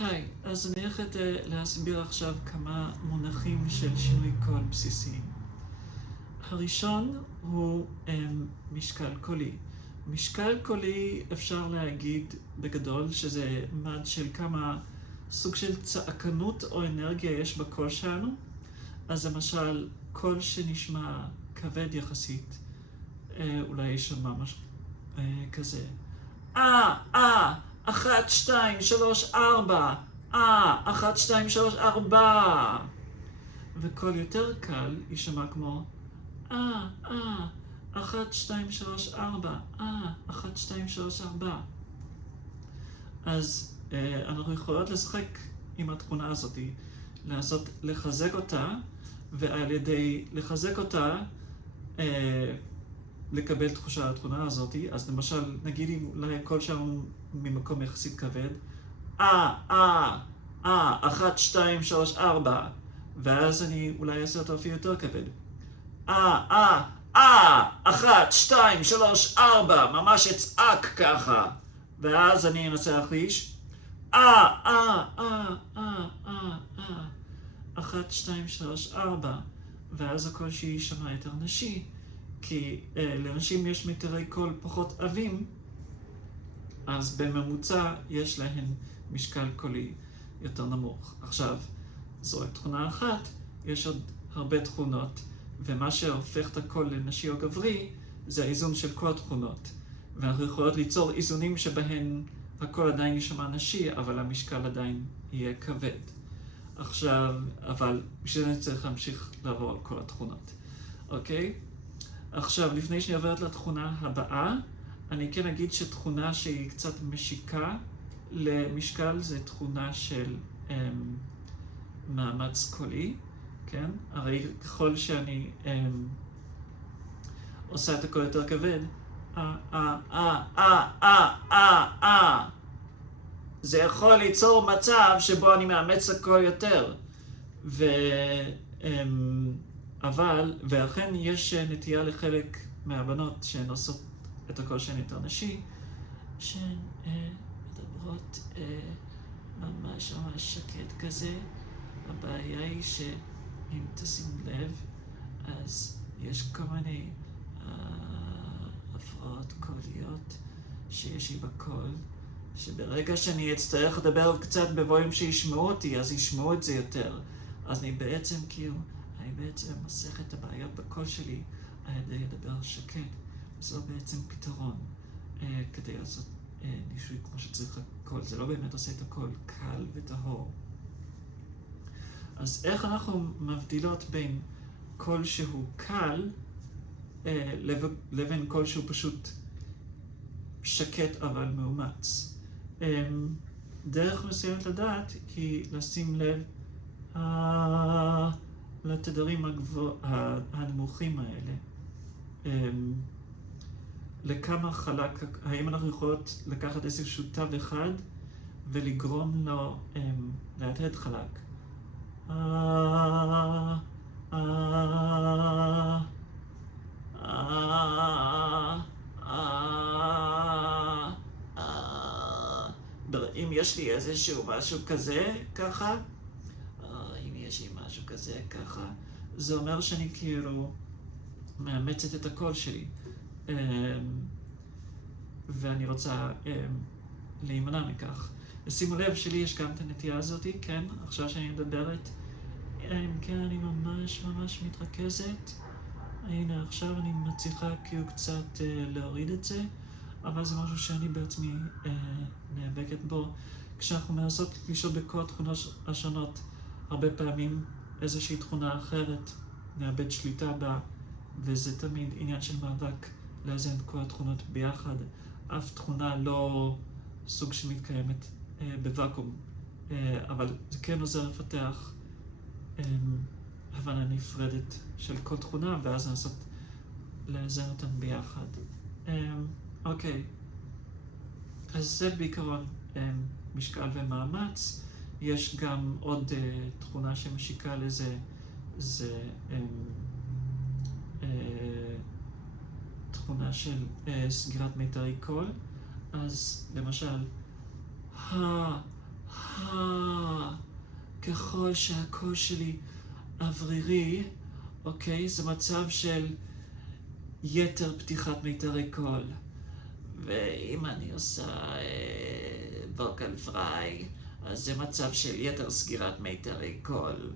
היי, אז אני הולכת להסביר עכשיו כמה מונחים של שינוי קול בסיסיים. הראשון הוא משקל קולי. משקל קולי אפשר להגיד בגדול שזה מד של כמה סוג של צעקנות או אנרגיה יש בקול שלנו. אז למשל, קול שנשמע כבד יחסית, אולי יש שם ממש כזה. 1, 2, 3, 4. 1, 2, 3, 4. וקול יותר קל יישמע כמו 1, 2, 3, 4. 1, 2, 3, 4. אז אנחנו יכולות לשחק עם התכונה הזאת, לחזק אותה, ועל ידי לחזק אותה, לקבל תחושה על התכונה הזאת. אז למשל, נגיד אם אולי הקול שלנו ממקום יחסית כבד, 1, 2, 3, 4, ואז אני אולי אעשה אותו אפילו יותר כבד. 1, 2, 3, 4, ממש אצעק ככה, ואז אני אנסה להחליש. 1, 2, 3, 4, ואז הקול שלי יישמע יותר נשי, כי לאנשים יש מיתרי קול פחות עבים, אז בממוצע יש להם משקל קולי יותר נמוך. עכשיו, זו רק תכונה אחת, יש עוד הרבה תכונות, ומה שהופך את הקול לנשי או גברי זה האיזון של כל התכונות. ואנחנו יכולות ליצור איזונים שבהן הקול עדיין יישמע נשי, אבל המשקל עדיין יהיה כבד. עכשיו, אבל בשביל זה אני צריך להמשיך לעבור על כל התכונות. אוקיי? עכשיו, לפני שאני עוברת לתכונה הבאה, אני כן אגיד שתכונה שהיא קצת משיקה למשקל זה תכונה של מאמץ קולי, כן? הרי ככל שאני עושה את הקול יותר כבד, זה יכול ליצור מצב שבו אני מאמץ הקול יותר. ואכן יש נטייה לחלק מהבנות שהן עושות את הקול שהן יותר נשי, שהן מדברות ממש ממש שקט כזה. הבעיה היא שאם תשימו לב, אז יש כל מיני הפרעות קוליות שיש לי בקול, שברגע שאני אצטרך לדבר קצת בווליום שישמעו אותי, אז ישמעו את זה יותר. אז אני בעצם ממסך את הבעיות בקול שלי על ידי לדבר שקט. זה בעצם פתרון כדי לעשות ניסוי כמו שצריך הקול. זה לא באמת עושה את הקול קל וטהור. אז איך אנחנו מבדילות בין קול שהוא קל לבין קול שהוא פשוט שקט אבל מאומץ? דרך מסוימת לדעת היא לשים לב לתדרים הנמוכים האלה. לכמה חלק, האם אנחנו יכולות לקחת איזשהו תו אחד ולגרום לו להדהד חלק. אם יש לי איזשהו משהו כזה, ככה, אם יש לי משהו כזה, ככה, זה אומר שאני כאילו מאמצת את הקול שלי. ואני רוצה להימנע מכך. ושימו לב שלי יש גם את הנטייה הזאת, כן? עכשיו שאני מדברת, כן, אני ממש ממש מתרכזת. הנה, עכשיו אני מצליחה כאילו קצת להוריד את זה, אבל זה משהו שאני בעצמי נאבקת בו. כשאנחנו מנסות לשאול בכל התכונות השונות, הרבה פעמים איזושהי תכונה אחרת נאבד שליטה בה, וזה תמיד עניין של מאבק לאזן את כל התכונות ביחד. אף תכונה לא סוג שמתקיימת בוואקום, אבל זה כן עוזר לפתח הבנה נפרדת של כל תכונה, ואז לנסות לאזן אותן ביחד. אוקיי, אז זה בעיקרון משקל ומאמץ. יש גם עוד תכונה שמשיקה לזה, זה תכונה של סגירת מיתרי קול. אז למשל, ככל שהקול שלי אוורירי, אוקיי, זה מצב של יתר פתיחת מיתרי קול. ואם אני עושה ווקל פריי, אז זה מצב של יתר סגירת מיתרי קול.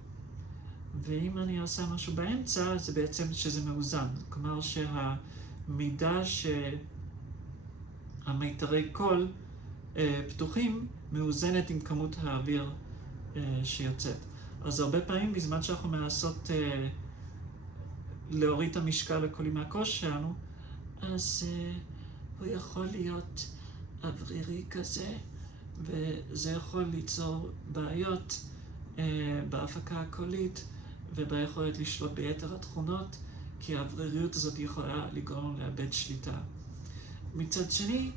ואם אני עושה משהו באמצע, זה בעצם שזה מאוזן. כלומר שהמידה שהמיתרי קול פתוחים מאוזנת עם כמות האוויר שיוצאת. אז הרבה פעמים בזמן שאנחנו מנסות להוריד את המשקל הקולי מהקול שלנו, אז הוא יכול להיות אוורירי כזה, וזה יכול ליצור בעיות בהפקה הקולית וביכולת לשלוט ביתר התכונות, כי האווריריות הזאת יכולה לגרום לאבד שליטה. מצד שני,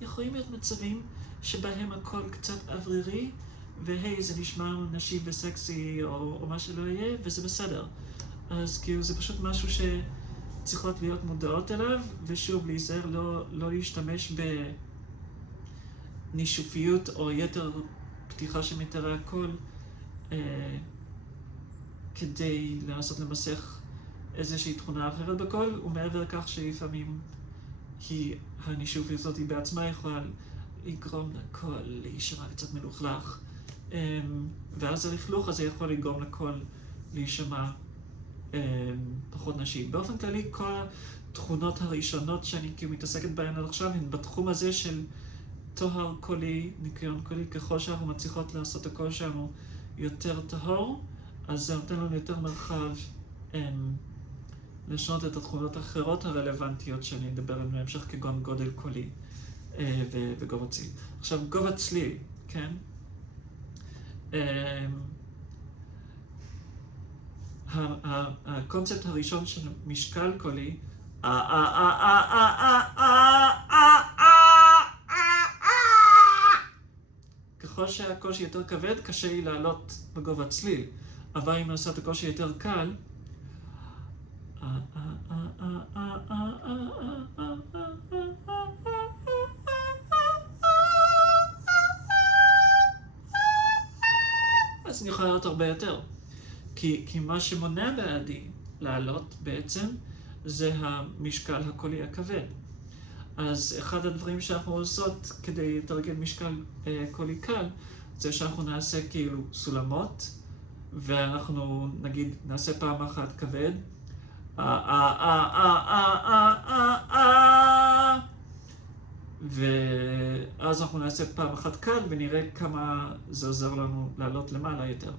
יכולים להיות מצבים שבהם הכל קצת אוורירי, והי, זה נשמע נשי וסקסי או מה שלא יהיה, וזה בסדר. אז כאילו זה פשוט משהו שצריכות להיות מודעות אליו, ושוב, להיזהר לא להשתמש בנישופיות או יתר פתיחה של מיתרי הקול, כדי לנסות למסך איזושהי תכונה אחרת בקול, ומעבר לכך שלפעמים הנישופיות הזאת בעצמה יכולה לגרום לקול להישמע קצת מלוכלך, ואז הלכלוך הזה יכול לגרום לקול להישמע פחות נשי. באופן כללי, כל התכונות הראשונות שאני כאילו מתעסקת בהן עד עכשיו הן בתחום הזה של טוהר קולי, ניקיון קולי. ככל שאנחנו מצליחות לעשות הקול שלנו יותר טהור, אז זה נותן לנו יותר מרחב לשנות את התכונות האחרות הרלוונטיות שאני אדבר עליהן בהמשך, כגון גודל קולי וגובה צליל. עכשיו, גובה צליל, כן? הקונספט הראשון של משקל קולי, ככל שהקושי יותר כבד, קשה לי לעלות בגובה צליל. אבל אם נעשה את הקושי יותר קל, אז אני יכול לעלות הרבה יותר. כי מה שמונע בעדי לעלות בעצם זה המשקל הקולי הכבד. אז אחד הדברים שאנחנו עושות כדי לתרגל משקל קולי קל, זה שאנחנו נעשה כאילו סולמות, ואנחנו נגיד נעשה פעם אחת כבד, ואז אנחנו נעשה פעם אחת קל ונראה כמה זה עוזר לנו לעלות למעלה יותר.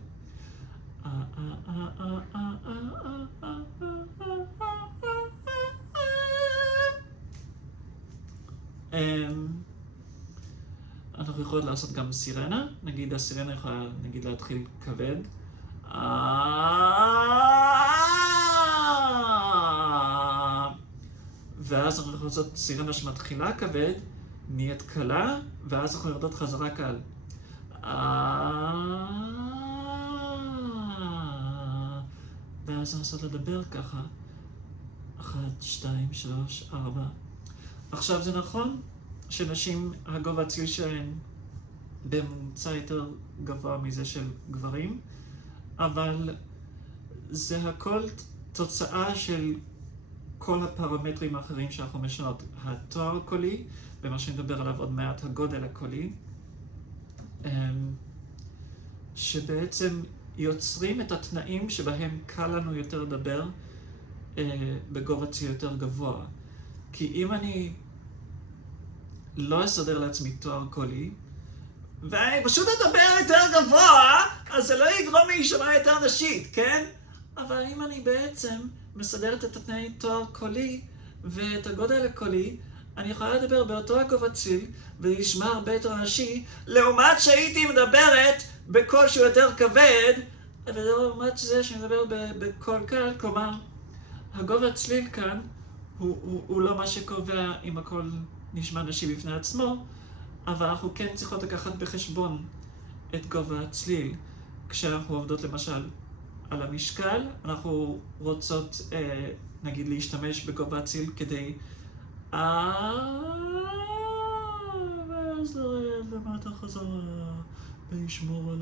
אנחנו יכולים לעשות גם סירנה, נגיד הסירנה יכולה נגיד להתחיל כבד, ואז אנחנו יכולים לעשות סירנה שמתחילה כבד, נהיית קלה, ואז אנחנו יורדות חזרה קל. ואז ננסות לדבר ככה, 1, 2, 3, 4. עכשיו זה נכון שנשים, הגובה הצליל שלהן בממוצע יותר גבוה מזה של גברים, אבל זה הכל תוצאה של כל הפרמטרים האחרים שאנחנו משנות. התואר הקולי, ומה שנדבר עליו עוד מעט, הגודל הקולי, שבעצם יוצרים את התנאים שבהם קל לנו יותר לדבר בגובה צליל יותר גבוה. כי אם אני לא אסדר לעצמי תואר קולי, ואני פשוט אדבר יותר גבוה, אז זה לא יגרום להישמע יותר נשית, כן? אבל אם אני בעצם מסדרת את התנאי תואר קולי ואת הגודל הקולי, אני יכולה לדבר באותו הגובה צליל ולשמע הרבה יותר נשי, לעומת שהייתי מדברת בקול שהוא יותר כבד, ולעומת זה שאני מדבר בקול קל. כלומר, הגובה צליל כאן הוא לא מה שקובע אם הקול נשמע נשי בפני עצמו, אבל אנחנו כן צריכות לקחת בחשבון את גובה הצליל. כשאנחנו עובדות למשל על המשקל, אנחנו רוצות נגיד להשתמש בגובה הצליל כדי ואז לרד למטה חזרה, וישמור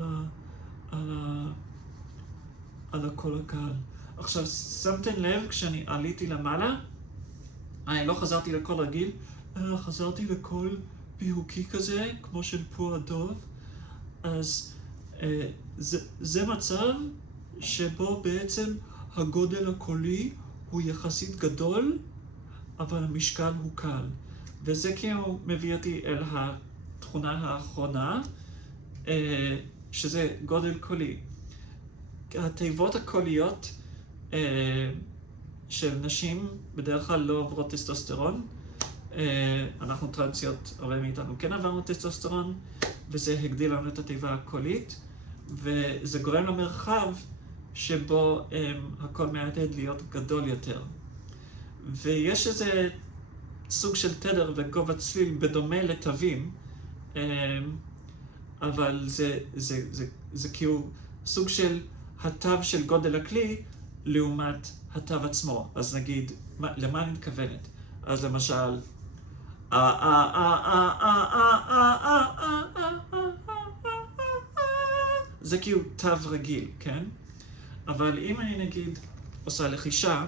על הקול הקהל. עכשיו, שמתם לב, כשאני עליתי למעלה, אני לא חזרתי לקול רגיל, אלא חזרתי לקול פיהוקי כזה, כמו של פור הדוב. אז זה מצב שבו בעצם הגודל הקולי הוא יחסית גדול, אבל המשקל הוא קל. וזה כאילו מביא אותי אל התכונה האחרונה, שזה גודל קולי. התיבות הקוליות של נשים בדרך כלל לא עוברות טסטוסטרון. אנחנו טרנסיות, הרבה מאיתנו כן עברנו טסטוסטרון, וזה הגדיל לנו את התיבה הקולית, וזה גורם למרחב שבו הקול מהדהד להיות גדול יותר. ויש איזה סוג של תדר וגובה צליל בדומה לתווים, אבל זה כאילו סוג של התו של גודל הכלי לעומת התו עצמו. אז נגיד, למה אני מתכוונת? אז למשל, זה כאילו תו רגיל, כן? אבל אם אני נגיד עושה לחישה,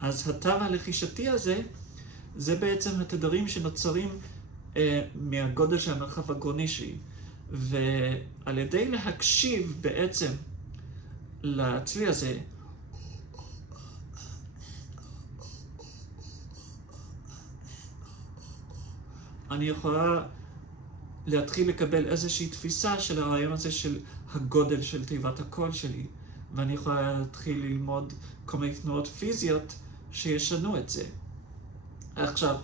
אז התו הלחישתי הזה, זה בעצם התדרים שנוצרים מהגודל של המרחב הגרוני שלי. ועל ידי להקשיב בעצם לצליל הזה, אני יכולה להתחיל לקבל איזושהי תפיסה של הרעיון הזה של הגודל של תיבת הקול שלי, ואני יכולה להתחיל ללמוד כל מיני תנועות פיזיות שישנו את זה. עכשיו,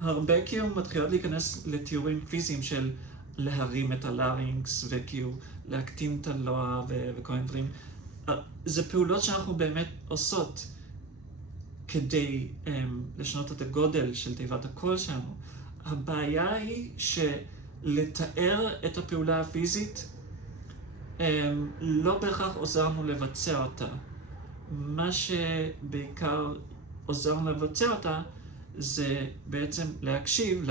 הרבה כאילו מתחילות להיכנס לתיאורים פיזיים של להרים את הלרינקס וכאילו להקטין את הלוע וכל מיני דברים. זה פעולות שאנחנו באמת עושות כדי לשנות את הגודל של תיבת הקול שלנו. הבעיה היא שלתאר את הפעולה הפיזית לא בהכרח עוזר לנו לבצע אותה. מה שבעיקר עוזר לנו לבצע אותה זה בעצם להקשיב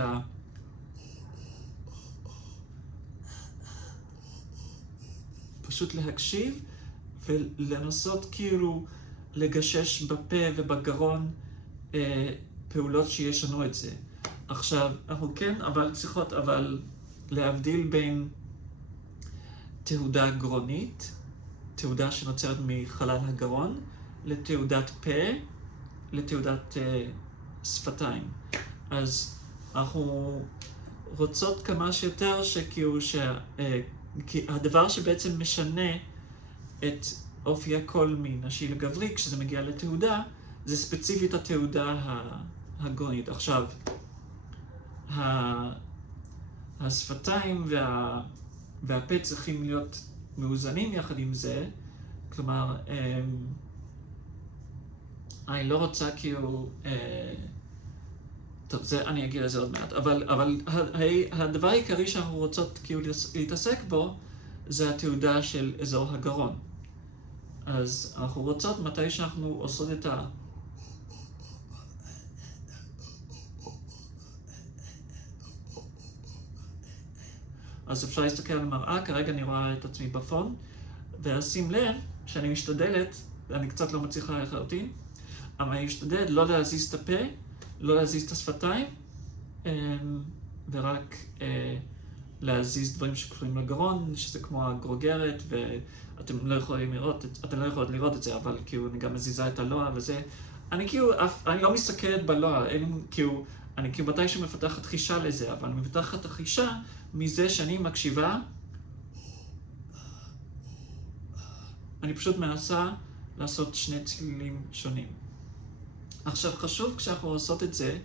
פשוט להקשיב ולנסות כאילו לגשש בפה ובגרון פעולות שישנו את זה. עכשיו, אנחנו כן, צריכות להבדיל בין תהודה גרונית, תהודה שנוצרת מחלל הגרון, לתהודת פה, לתהודת שפתיים. אז אנחנו רוצות כמה שיותר שכאילו כי הדבר שבעצם משנה את אופי הקול מנשי לגברי, כשזה מגיע לתהודה, זה ספציפית התהודה הגרונית. עכשיו, השפתיים והפה צריכים להיות מאוזנים יחד עם זה, כלומר, אני לא רוצה כאילו, טוב, אני אגיע לזה עוד מעט, אבל הדבר העיקרי שאנחנו רוצות כאילו להתעסק בו, זה התהודה של אזור הגרון. אז אנחנו רוצות מתי שאנחנו עושות את אז אפשר להסתכל על מראה, כרגע אני רואה את עצמי בפון, ולשים לב שאני משתדלת, אני קצת לא מצליחה לחלוטין, אבל אני משתדלת לא להזיז את הפה, לא להזיז את השפתיים, ורק להזיז דברים שקשורים לגרון, שזה כמו הגרוגרת, ואתם לא יכולים לראות את זה, אבל כאילו אני גם מזיזה את הלוע וזה. אני לא מסתכלת בלוע, אני כאילו מתישהו מפתחת חישה לזה, אבל אני מפתחת החישה מזה שאני מקשיבה, אני פשוט מנסה לעשות שני צלילים שונים. עכשיו חשוב כשאנחנו עושות את זה,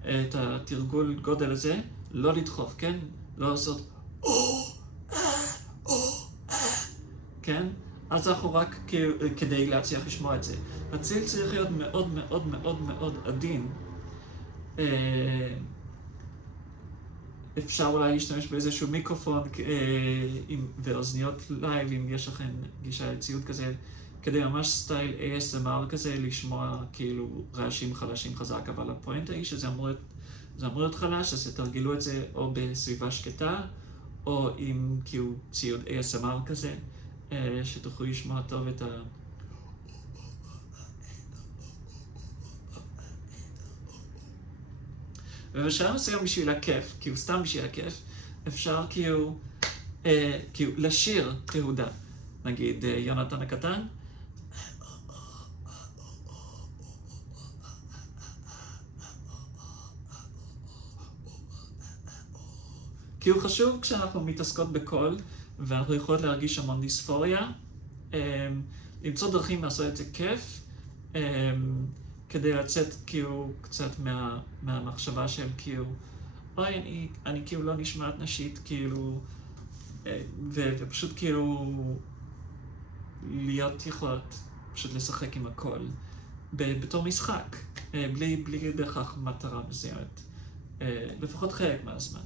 את התרגול גודל הזה, לא לדחוף, כן? לא לעשות כן? אז אנחנו רק כדי להצליח לשמוע את זה. הצליל צריך להיות מאוד מאוד מאוד מאוד עדין. אפשר אולי להשתמש באיזשהו מיקרופון ואוזניות לייב, אם יש לכם גישה לציוד כזה, כדי ממש סטייל ASMR כזה, לשמוע כאילו רעשים חלשים חזק, אבל הפואנטה היא שזה אמור להיות חלש, אז תרגלו את זה או בסביבה שקטה, או עם כאילו ציוד ASMR כזה, שתוכלו לשמוע טוב את ה... ובשלב מסוים בשביל הכיף, כאילו סתם בשביל הכיף, אפשר כאילו לשיר תהודה. נגיד יונתן הקטן. כאילו חשוב כשאנחנו מתעסקות בקול, ואנחנו יכולות להרגיש המון דיספוריה, למצוא דרכים לעשות את זה כיף, כדי לצאת כאילו קצת מהמחשבה של כאילו, אוי, אני כאילו לא נשמעת נשית, כאילו, ופשוט כאילו להיות יכולת פשוט לשחק עם הכל בתור משחק, בלי בהכרח מטרה מסוימת, לפחות חלק מהזמן.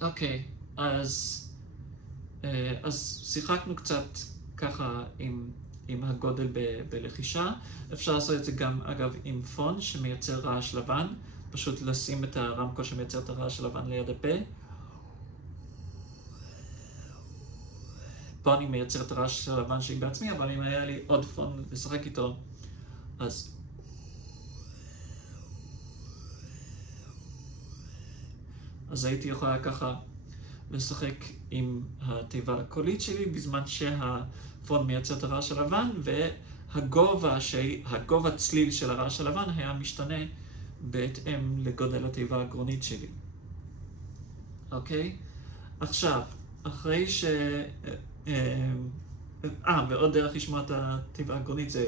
אוקיי, אז שיחקנו קצת ככה עם הגודל בלחישה. אפשר לעשות את זה גם, אגב, עם פון שמייצר רעש לבן. פשוט לשים את הרמקול שמייצר את הרעש לבן ליד הפה. פה אני מייצר את הרעש הלבן שלי בעצמי, אבל אם היה לי עוד פון לשחק איתו, אז הייתי יכולה ככה לשחק עם התיבה הקולית שלי, בזמן שהפון מייצר את הרעש הלבן, והגובה צליל של הרעש הלבן היה משתנה בהתאם לגודל התיבה הגרונית שלי. אוקיי? עכשיו, אחרי ועוד דרך לשמוע את התיבה הגרונית זה...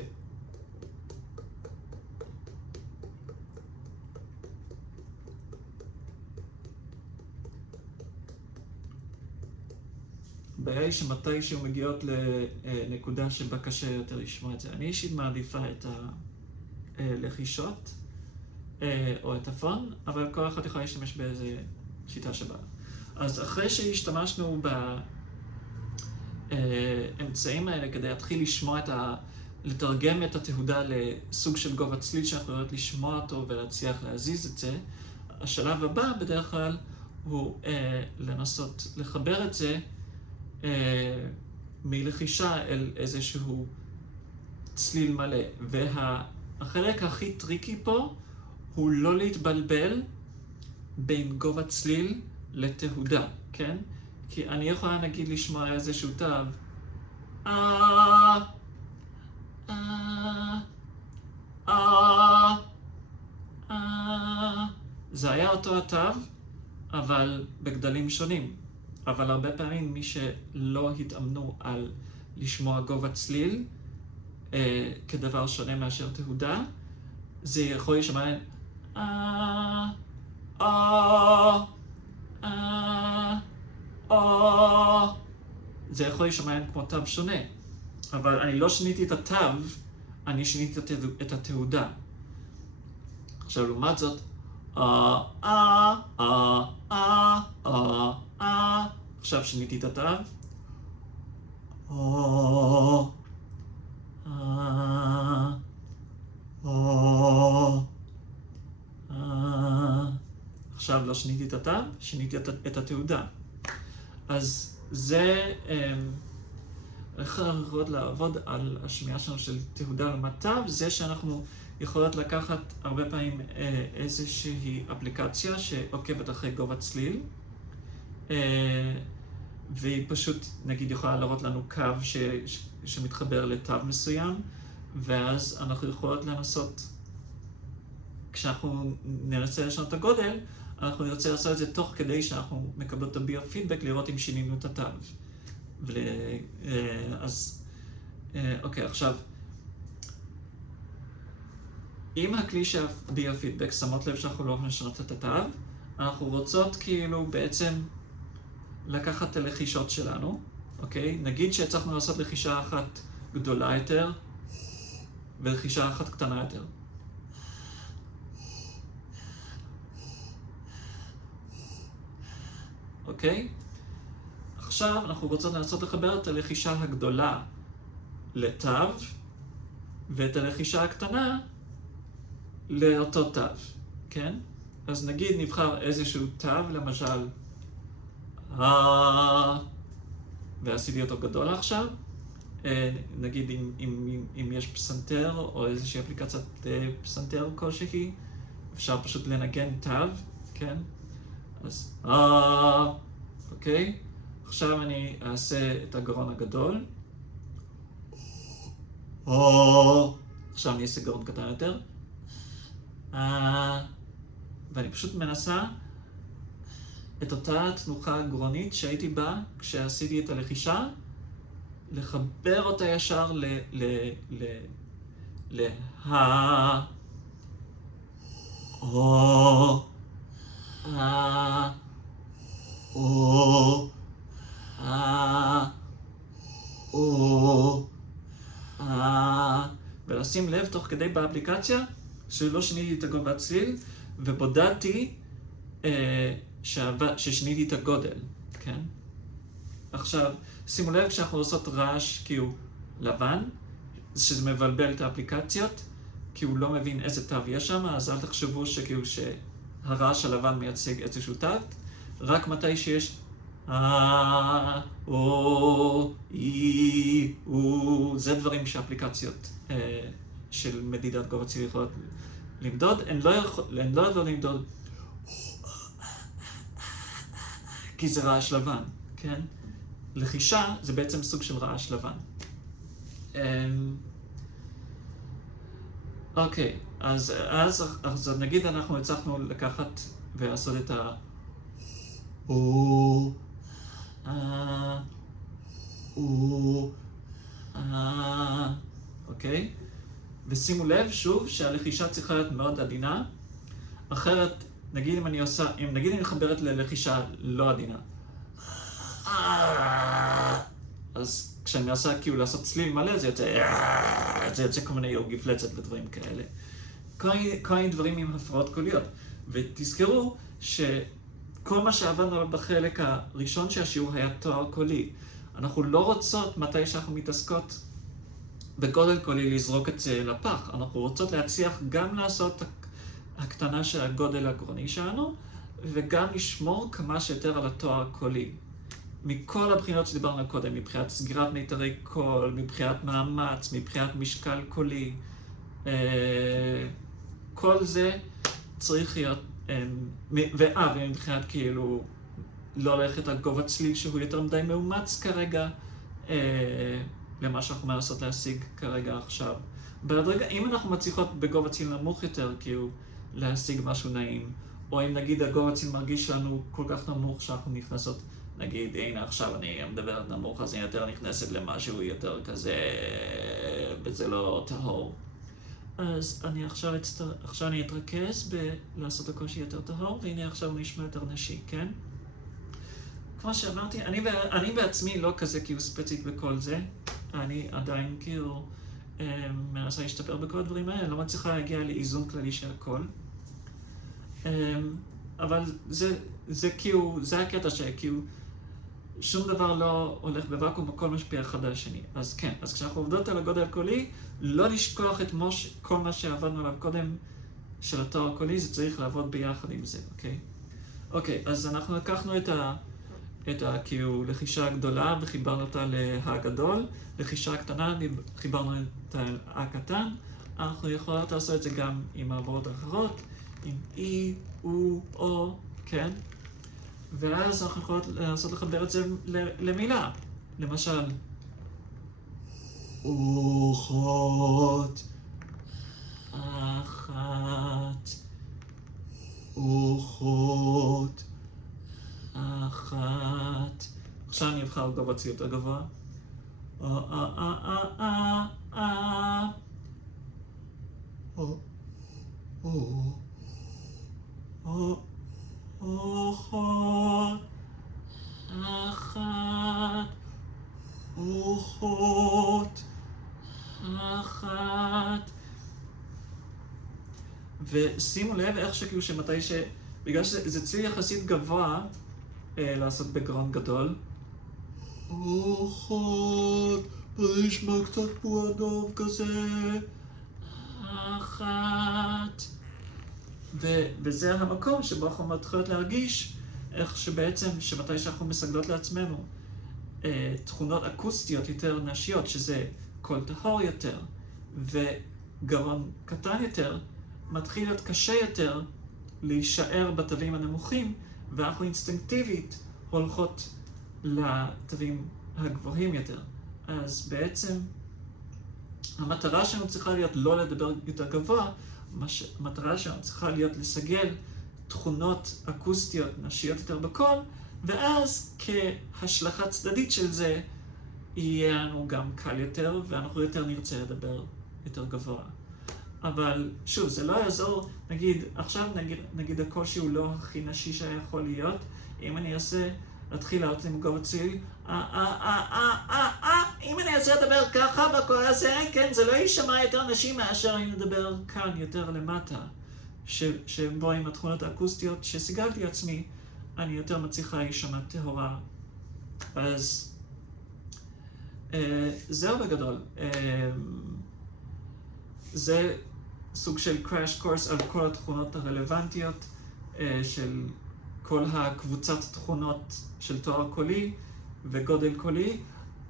הבעיה היא שמתישהו מגיעות לנקודה שבה קשה יותר לשמוע את זה. אני אישית מעדיפה את הלחישות או את הפון, אבל כל אחד יכול להשתמש באיזה שיטה שבאה. אז אחרי שהשתמשנו באמצעים האלה כדי להתחיל לשמוע לתרגם את התהודה לסוג של גובה צליל שאנחנו יכולים לשמוע אותו ולהצליח להזיז את זה, השלב הבא בדרך כלל הוא לנסות לחבר את זה מלחישה אל איזשהו צליל מלא. והחלק הכי טריקי פה הוא לא להתבלבל בין גובה צליל לתהודה, כן? כי אני יכולה נגיד לשמוע איזשהו תו זה היה אותו התו, אבל בגדלים שונים. אבל הרבה פעמים מי שלא התאמנו על לשמוע גובה צליל כדבר שונה מאשר תהודה, זה יכול להישמע זה יכול להישמע כמו תו שונה, אבל אני לא שיניתי את התו, אני שיניתי את התהודה. עכשיו לעומת זאת, עכשיו שיניתי את התו. עכשיו לא שיניתי את התו, שיניתי את התהודה. אז זה איך יכולות לעבוד על השמיעה שלנו של תהודה לעומת תו, זה שאנחנו יכולות לקחת הרבה פעמים איזושהי אפליקציה שעוקבת אחרי גובה צליל, והיא פשוט, נגיד, יכולה להראות לנו קו שמתחבר לתו מסוים, ואז אנחנו יכולות לנסות, כשאנחנו ננסה לשנות את הגודל, אנחנו נרצה לעשות את זה תוך כדי שאנחנו מקבלות את הביו-פידבק, לראות אם שינינו את התו. אז, אוקיי, עכשיו, אם הכלי של הביו-פידבק שמות לב שאנחנו לא יכולים לשנות את התו, אנחנו רוצות כאילו בעצם לקחת את הלחישות שלנו, אוקיי? נגיד שהצלחנו לעשות לחישה אחת גדולה יותר, ולחישה אחת קטנה יותר. אוקיי? עכשיו אנחנו רוצים לנסות לחבר את הלחישה הגדולה לתו, ואת הלחישה הקטנה לאותו תו, כן? אז נגיד נבחר איזשהו תו, למשל, ועשיתי אותו גדול עכשיו. נגיד אם יש פסנתר או איזושהי אפליקציית פסנתר כלשהי, אפשר פשוט לנגן תו, כן? אז אוקיי. עכשיו אני אעשה את הגרון הגדול. עכשיו אני אעשה גרון קטן יותר. ואני פשוט מנסה את אותה תנוחה גרונית שהייתי בה כשעשיתי את הלחישה, לחבר אותה ישר ולשים לב תוך כדי באפליקציה שלא שיניתי את הגובה הצליל, ובודדתי ששיניתי את הגודל, כן? עכשיו, שימו לב כשאנחנו עושות רעש כאילו לבן, שזה מבלבל את האפליקציות, כי הוא לא מבין איזה תו יש שם, אז אל תחשבו שכאילו שהרעש הלבן מייצג איזשהו תו, רק מתי שיש זה דברים שאפליקציות של מדידת גובה צליל יכולות למדוד. הן לא יכולות למדוד כי זה רעש לבן, כן? לחישה זה בעצם סוג של רעש לבן. אוקיי, אז נגיד אנחנו הצלחנו לקחת ולעשות את אוקיי? ושימו לב שוב שהלחישה צריכה להיות מאוד עדינה, אחרת נגיד אם אני מחברת ללחישה לא עדינה, אז כשאני מנסה כאילו לעשות צליל מלא, זה יוצא כל מיני גפלצת ודברים כאלה. כל מיני דברים עם הפרעות קוליות. ותזכרו שכל מה שעבדנו עליו בחלק הראשון של השיעור היה תואר קולי. אנחנו לא רוצות, מתי שאנחנו מתעסקות בגודל קולי, לזרוק את זה לפח. אנחנו רוצות להצליח גם לעשות הקטנה של הגודל הגרוני שלנו, וגם לשמור כמה שיותר על התואר הקולי. מכל הבחינות שדיברנו קודם, מבחינת סגירת מיתרי קול, מבחינת מאמץ, מבחינת משקל קולי, כל זה צריך להיות, ומבחינת כאילו לא ללכת על גובה צליל שהוא יותר מדי מאומץ כרגע, למה שאנחנו מנסות להשיג כרגע עכשיו. בדרגע, אם אנחנו מצליחות בגובה צליל נמוך יותר, כאילו להשיג משהו נעים, או אם נגיד הגובה צליל מרגיש לנו כל כך נמוך שאנחנו נכנסות, נגיד, הנה עכשיו אני מדברת נמוך, אז אני יותר נכנסת למשהו יותר כזה, וזה לא טהור. אז אני עכשיו אני אתרכז בלעשות הקושי יותר טהור, והנה עכשיו הוא נשמע יותר נשי, כן? כמו שאמרתי, אני בעצמי לא כזה כאילו ספציפי בכל זה. אני עדיין כאילו מנסה להשתפר בכל הדברים האלה, לא מצליחה להגיע לאיזון כללי של הכל. אבל זה כאילו, זה הקטע שכאילו שום דבר לא הולך בוואקום, הכל משפיע אחד על השני. אז כן, אז כשאנחנו עובדות על הגודל הקולי, לא לשכוח את כל מה שעבדנו עליו קודם של התואר הקולי, זה צריך לעבוד ביחד עם זה, אוקיי? אוקיי, אז אנחנו לקחנו את כאילו לחישה הגדולה וחיברנו אותה להגדול, לחישה הקטנה חיברנו את הקטן. אנחנו יכולות לעשות את זה גם עם העברות אחרות, עם אי, או, כן? ואז אנחנו יכולות לנסות לחבר את זה למילה. למשל, אוחות, אחת, אוחות, אחת. עכשיו אני אבחר גובה צליל יותר גבוה. אוחות, אחת, אוחות, אחת. ושימו לב איך שכאילו שמתי בגלל שזה צליל יחסית גבוה לעשות בגרון גדול, אחת, זה נשמע קצת פועדוב כזה. אחת. וזה המקום שבו אנחנו מתחילות להרגיש איך שבעצם, שמתי שאנחנו מסגלות לעצמנו תכונות אקוסטיות יותר נשיות, שזה קול טהור יותר וגרון קטן יותר, מתחיל להיות קשה יותר להישאר בתווים הנמוכים, ואנחנו אינסטינקטיבית הולכות לתווים הגבוהים יותר. אז בעצם המטרה שלנו צריכה להיות לא לדבר יותר גבוה, המטרה שלנו צריכה להיות לסגל תכונות אקוסטיות נשיות יותר בקול, ואז כהשלכה צדדית של זה יהיה לנו גם קל יותר, ואנחנו יותר נרצה לדבר יותר גבוה. אבל שוב, זה לא יעזור, נגיד, עכשיו נגיד הקושי הוא לא הכי נשי שהיה יכול להיות, אם אני אעשה, להתחיל לעלות עם גובה צליל, אם אני אעשה לדבר ככה בקול הזה, כן, זה לא יישמע יותר נשי מאשר אני מדבר כאן יותר למטה, שבו עם התכונות האקוסטיות שסיגלתי עצמי, אני יותר מצליחה להישמע טהורה. אז זהו בגדול. זה סוג של crash course על כל התכונות הרלוונטיות של כל הקבוצת תכונות של תואר קולי וגודל קולי.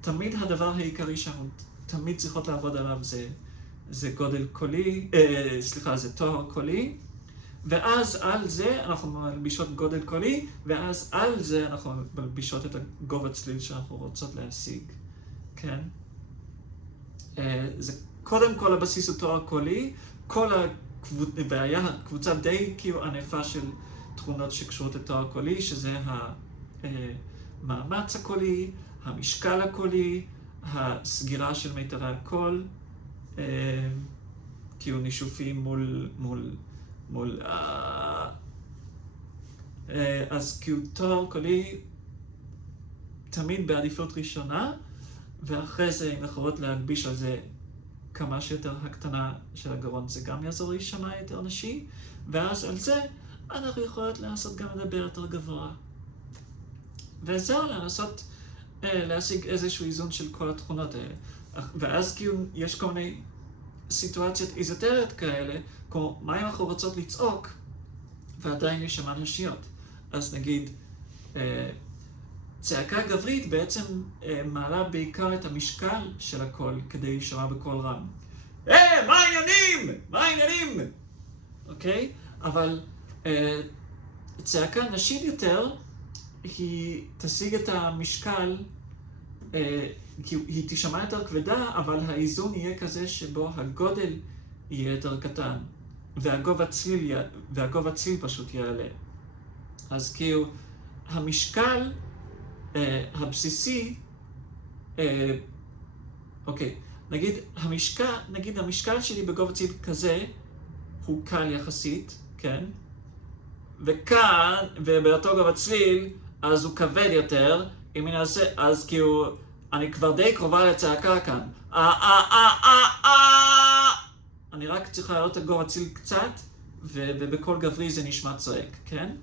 תמיד הדבר העיקרי שאנחנו תמיד צריכות לעבוד עליו זה גודל קולי, זה תואר קולי, ואז על זה אנחנו מלבישות גודל קולי, ואז על זה אנחנו מלבישות את הגובה צליל שאנחנו רוצות להשיג, כן? זה קודם כל הבסיס הוא תואר קולי, והיה קבוצה די כאילו ענפה של תכונות שקשורות לתואר קולי, שזה המאמץ הקולי, המשקל הקולי, הסגירה של מיתרי הקול, כאילו נישופים מול אז כאילו תואר קולי תמיד בעדיפות ראשונה, ואחרי זה אם יכולות להלביש על זה כמה שיותר הקטנה של הגרון, זה גם יעזור להישמע יותר נשי, ואז על זה אנחנו יכולות לעשות גם לדבר יותר גבוה. וזהו, לנסות להשיג איזשהו איזון של כל התכונות האלה. ואז כאילו יש כל מיני סיטואציות איזוטריות כאלה, כמו מה אם אנחנו רוצות לצעוק ועדיין להישמע נשיות. אז נגיד, צעקה גברית בעצם מעלה בעיקר את המשקל של הקול כדי להישמע בקול רם. מה העניינים? מה העניינים? אוקיי? אבל צעקה נשית יותר, היא תשיג את המשקל, היא תשמע יותר כבדה, אבל האיזון יהיה כזה שבו הגודל יהיה יותר קטן, והגובה צליל פשוט יעלה. אז כאילו, המשקל הבסיסי, אוקיי, נגיד המשקל שלי בגובה צליל כזה, הוא קל יחסית, כן? וכאן, ובאותו גובה צליל, אז הוא כבד יותר, אם אני אעשה, אז כאילו, אני כבר די קרובה לצעקה כאן. אני רק צריכה להעלות את גובה צליל קצת, ובקול גברי זה נשמע צועק, כן?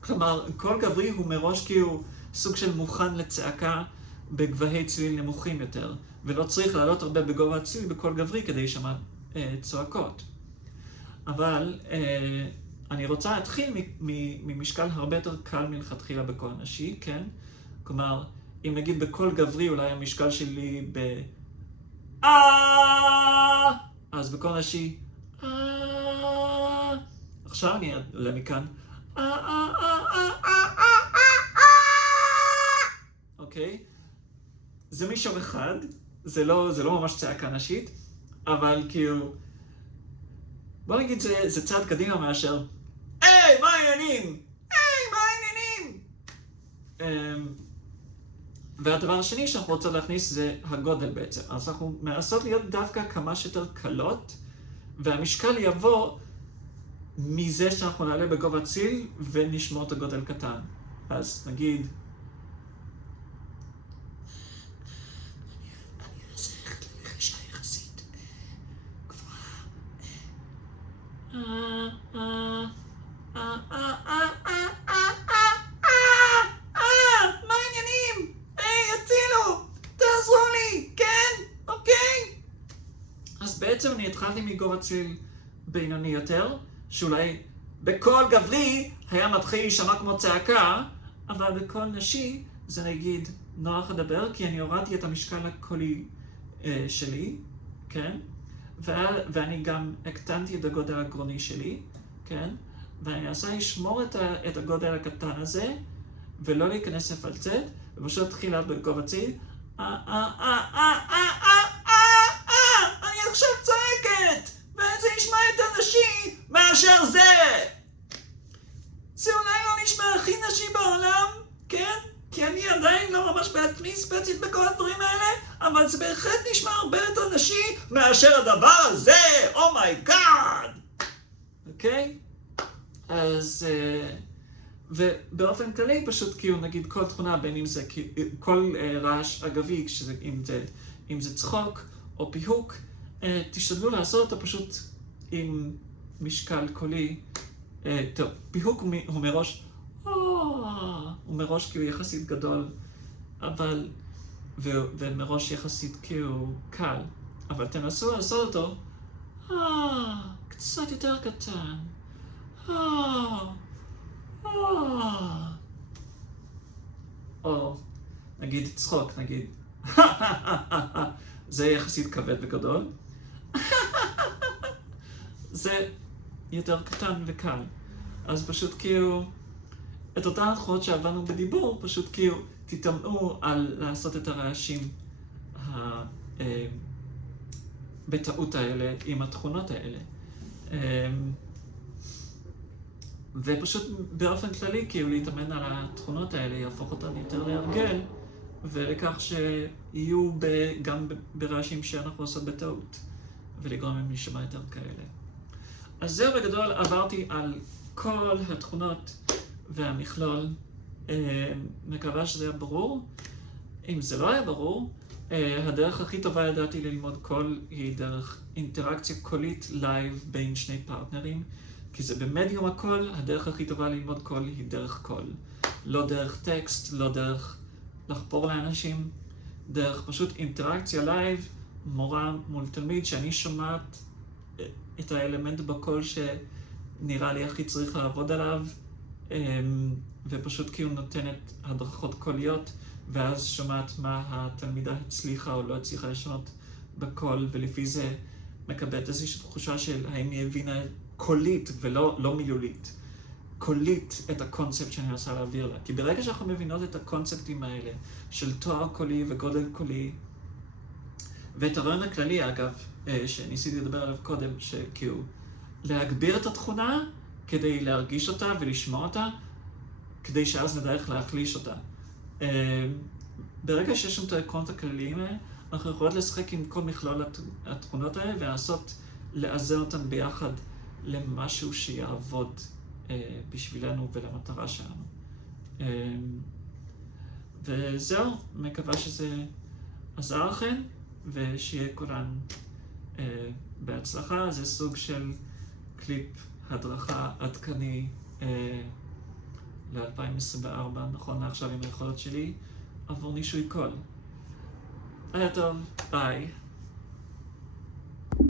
כלומר, קול גברי הוא מראש כאילו סוג של מוכן לצעקה בגבהי צליל נמוכים יותר, ולא צריך לעלות הרבה בגובה הצליל בקול גברי כדי לשמע צועקות. אבל אני רוצה להתחיל ממשקל הרבה יותר קל מלכתחילה בקול נשי, כן? כלומר, אם נגיד בקול גברי אולי המשקל שלי אז בקול נשי עכשיו אני אעלה מכאן אוקיי? זה מישור אחד, זה לא ממש צעקה נשית, אבל כאילו בוא נגיד זה צעד קדימה מאשר היי, מה העניינים? היי, מה העניינים? והדבר השני שאנחנו רוצים להכניס זה הגודל בעצם. אז אנחנו מנסות להיות דווקא כמה שיותר קלות, והמשקל יבוא מזה שאנחנו נעלה בגובה צליל ונשמור את הגודל קטן. אז נגיד אני אעשה לחישה יחסית גבוהה. מה העניינים? היי, בעצם אני התחלתי מגובה צליל בינוני יותר, שאולי בקול גברי היה מתחיל להישמע כמו צעקה, אבל בקול נשי זה נגיד נוח לדבר, כי אני הורדתי את המשקל הקולי שלי, כן? ואני גם הקטנתי את הגודל הגרוני שלי, כן? ואני אנסה לשמור את הגודל הקטן הזה, ולא להיכנס לפלצט, ופשוט תחילה בגובה צליל. אני עכשיו צועקת, וזה נשמע יותר נשי מאשר זה. זה אולי לא נשמע הכי נשי בעולם, כן? כי אני עדיין לא ממש בעצמי ספציפית בכל הדברים האלה, אבל זה בהחלט נשמע הרבה יותר נשי מאשר הדבר הזה, אומייגאד! אוקיי? אז... ובאופן כללי פשוט כאילו נגיד כל תכונה, בין אם זה כל רעש אגבי, אם זה צחוק או פיהוק, תשתדלו לעשות אותו פשוט עם משקל קולי. טוב, פיהוק הוא מראש, הוא מראש כאילו יחסית גדול, אבל, ומראש יחסית כאילו קל, אבל תנסו לעשות אותו, קצת יותר קטן, או נגיד צחוק, נגיד, זה יחסית כבד וגדול, זה יותר קטן וקל. אז פשוט כאילו, את אותן התחולות שעבדנו בדיבור, פשוט כאילו תתאמנו על לעשות את הרעשים בטעות האלה עם התכונות האלה. ופשוט באופן כללי כאילו להתאמן על התכונות האלה יהפוך אותן יותר להרגל, ולכך שיהיו גם ברעשים שאנחנו עושות בטעות, ולגרום להם להישמע יותר כאלה. אז זהו בגדול, עברתי על כל התכונות והמכלול. מקווה שזה היה ברור. אם זה לא היה ברור, הדרך הכי טובה ידעתי ללמוד קול היא דרך אינטראקציה קולית לייב בין שני פרטנרים, כי זה במדיום הקול, הדרך הכי טובה ללמוד קול היא דרך קול. לא דרך טקסט, לא דרך לחפור לאנשים, דרך פשוט אינטראקציה לייב, מורה מול תלמיד, שאני שומעת את האלמנט בקול שנראה לי הכי צריך לעבוד עליו, ופשוט כאילו נותנת הדרכות קוליות, ואז שומעת מה התלמידה הצליחה או לא הצליחה לשנות בקול, ולפי זה מקבלת איזושהי תחושה של האם היא הבינה קולית ולא מילולית, קולית את הקונספט שאני רוצה להעביר לה. כי ברגע שאנחנו מבינות את הקונספטים האלה של תואר קולי וגודל קולי, ואת הרעיון הכללי אגב, שניסיתי לדבר עליו קודם, שכאילו להגביר את התכונה כדי להרגיש אותה ולשמוע אותה, כדי שאז נדע איך להחליש אותה. ברגע שיש לנו את העקרונות הכלליים האלה, אנחנו יכולות לשחק עם כל מכלול התכונות האלה ולנסות לאזן אותן ביחד למשהו שיעבוד בשבילנו ולמטרה שלנו. וזהו, מקווה שזה עזר לכם, ושיהיה כולן בהצלחה. זה סוג של קליפ הדרכה עדכני ל-2024, נכון לעכשיו עם היכולות שלי, עבור נישוי קול. היה טוב, ביי.